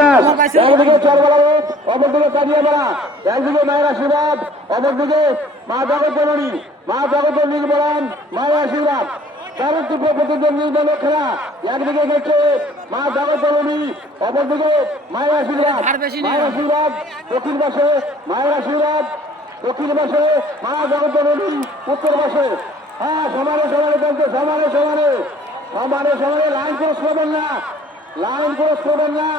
Match, একদিকে চরবেলা road, অপরদিকে কাটিয়াপাড়া, একদিকে মায়ের আশীর্বাদ, অপরদিকে মা জগৎজননী, মা জগৎজননীর বলান মায়ের আশীর্বাদ। তারও তীব্র প্রতিদ্বন্দ্বী খেলা, একদিকে গেছে মা জগৎজননী, অপরদিকে মায়ের আশীর্বাদ। মায়ের আশীর্বাদ দক্ষিণ পাশে, মায়ের আশীর্বাদ দক্ষিণ পাশে, মা জগৎজননী উত্তর পাশে। হ্যাঁ, সমানে সমানে চলছে, সমানে সমানে সমানে সমানে। লাইন ক্রস করবেন না, লাইন ক্রস করবেন না,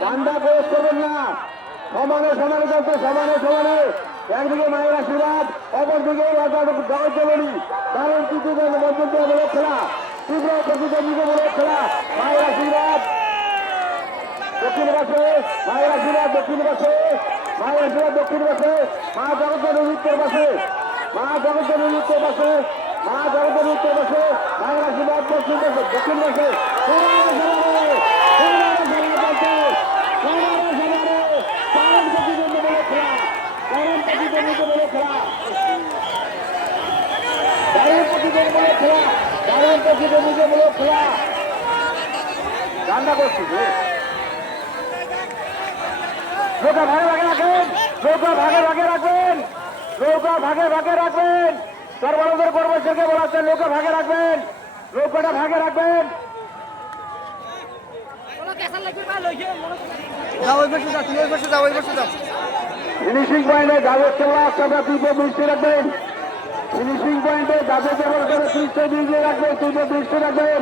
ডান্ডা ক্রস করবেন না। সমানে সমানে চলছে, সমানে সমানে। একদিকে মায়ের আশীর্বাদ, অপরদিকে জগৎজননী। কারণ প্রতিদ্বন্দ্বীমূলক খেলা, তীব্র প্রতিদ্বন্দ্বীমূলক খেলা। মায়ের আশীর্বাদ দক্ষিণ পাশে, মায়ের আশীর্বাদ দক্ষিণ পাশে, মায়ের আশীর্বাদ দক্ষিণ পাশে, মা জগৎজননী উত্তর পাশে, মা জগৎজননী উত্তর পাশে, মা জগৎজননী উত্তর পাশে, মায়ের আশীর্বাদ দক্ষিণ পাশে, দক্ষিণ পাশে। রান্না করছি নৌকা ভাগে ভাগে রাখবেন, নৌকা ভাগে ভাগে রাখবেন, নৌকা ভাগে ভাগে রাখবেন। সর্বনগর কর্মচারীকে বলাচ্ছেন নৌকা ভাগে রাখবেন, নৌকাটা ভাগে রাখবেন। ফিনিশিং পয়েন্টে যাদের সেবা আপনারা 220 রাখবেন। ফিনিশিং পয়েন্টে যাদের সেবা 320 রাখবেন, 320 রাখবেন।